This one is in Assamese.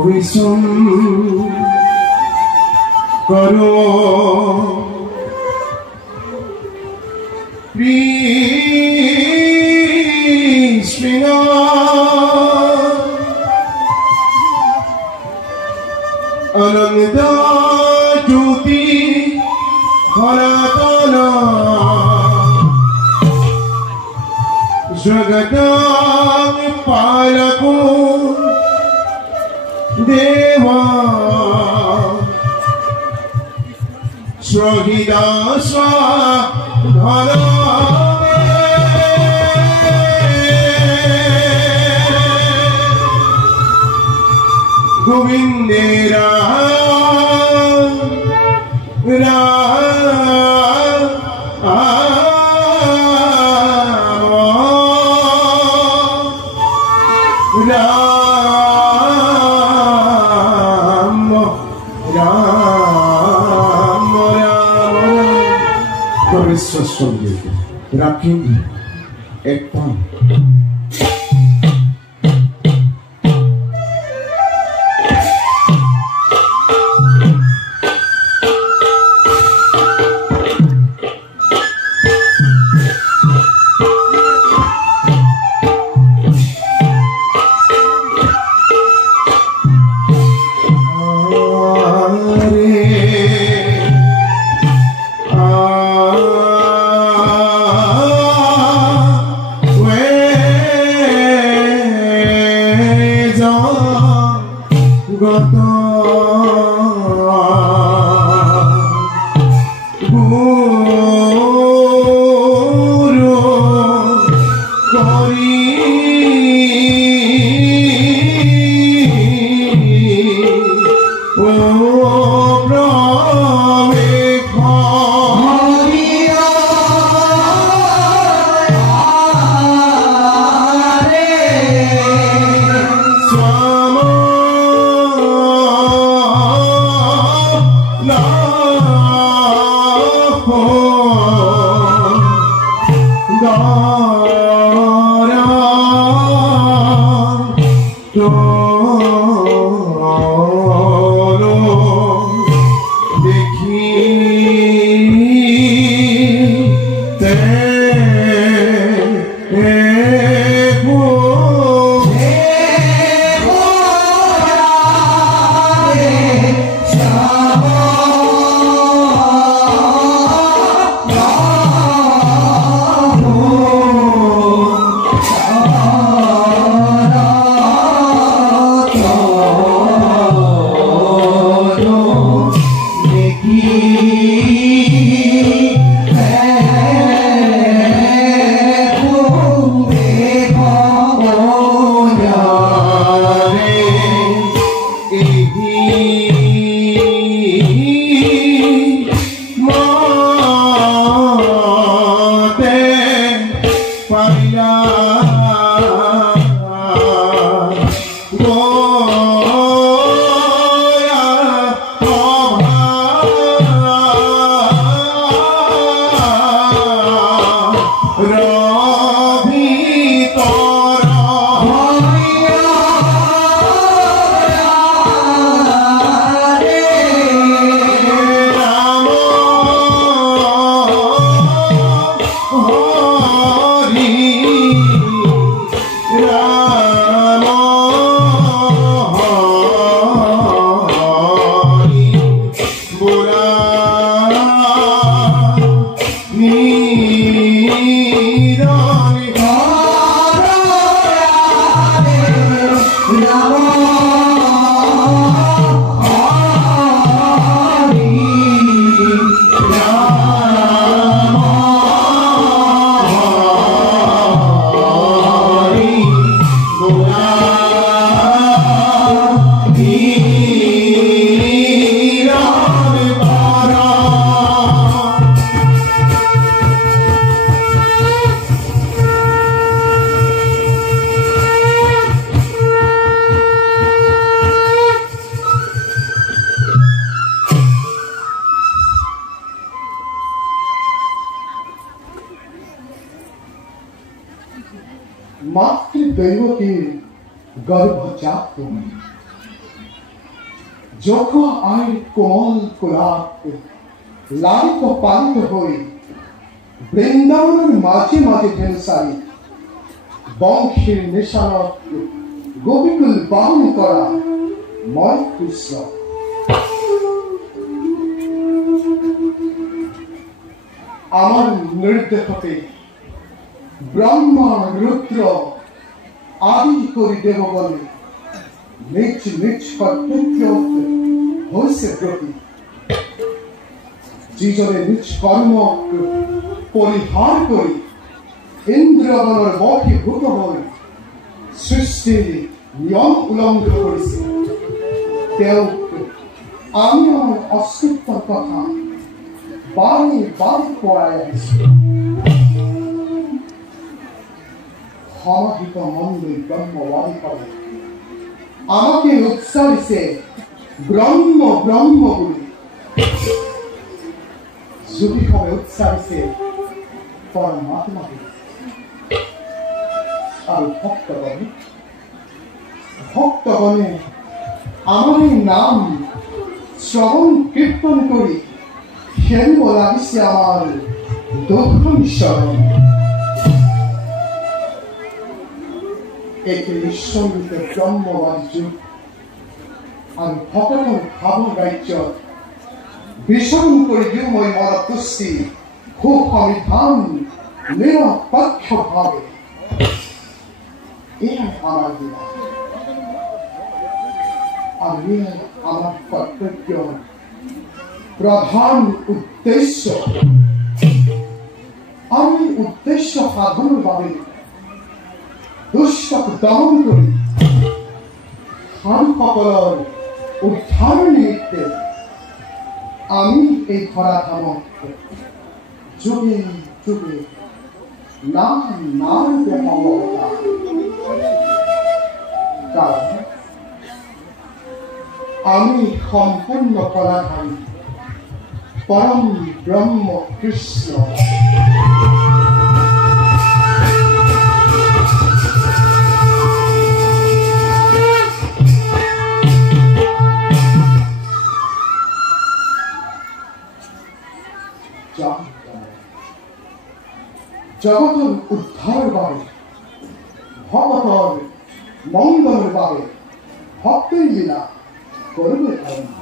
Provisum karo Krishna Ananda Jyoti Haratana Jagatam Palako Deva Swahidasa Dhara Govindera রাখেন একটা Oh দৈবকীর গর্ভজাত যখন আয় কোমল কোলাপ লালিত পালিত হয়ে বৃন্দাবনের মাঝে মাঝে ঢেলসারি বংশের নেশারত গোপীকুল বাহন করা ময় কৃষ্ণ আমার নির্দেশতে ব্রহ্মা রুদ্র আদি করি দেব বলে নিজ নিজ কর্তব্য হয়েছে প্রতি যিজনে নিজ কর্ম পরিহার করি ইন্দ্রগণের বশীভূত হয়ে সৃষ্টির নিয়ম উলংঘন করেছে তেওঁ আমি আমার অস্তিত্বৰ কথা বাৰে বাৰে কোৱাই আহিছো সমাহিত মন্দিৰ ব্ৰহ্মবাদী কৰে আমাকে উৎসাহিছে ব্রহ্ম ব্রহ্ম বলে যোগী হবে উৎসাহিছে পরমাত্মা আর ভক্তগণে আমার নাম শ্রবণ কীর্তন করি খেলিব লাগিছে আমার দক্ষিণ শরণ একে ঈশ্বরিত ব্রহ্মবাদী যুগ আর ভগৱান ভাৱ ৰাজ্য বিচৰণ কৰি দিওঁ মই মন তুষ্টি সুসংবিধান নিৰপেক্ষভাৱে এয়াই আমাৰ জীৱা আৰু এয়াই আমাৰ কৰ্তব্য প্ৰধান উদ্দেশ্য আৰু এই উদ্দেশ্য সাধনৰ বাবে দুষ্টক দমন কৰি সাধুসকলৰ উদ্ধাৰ নিমিত্তে আমি এই ধৰাধামত যুগে যুগে নাম সম্ভৱতা কাৰণ আমি সম্পূৰ্ণ কলাধাৰী পৰম ব্ৰহ্ম কৃষ্ণ জগতৰ উদ্ধাৰৰ বাবে ভগতৰ মংগলৰ বাবে ভক্তিৰ লীলা কৰিবলৈ আৰম্ভ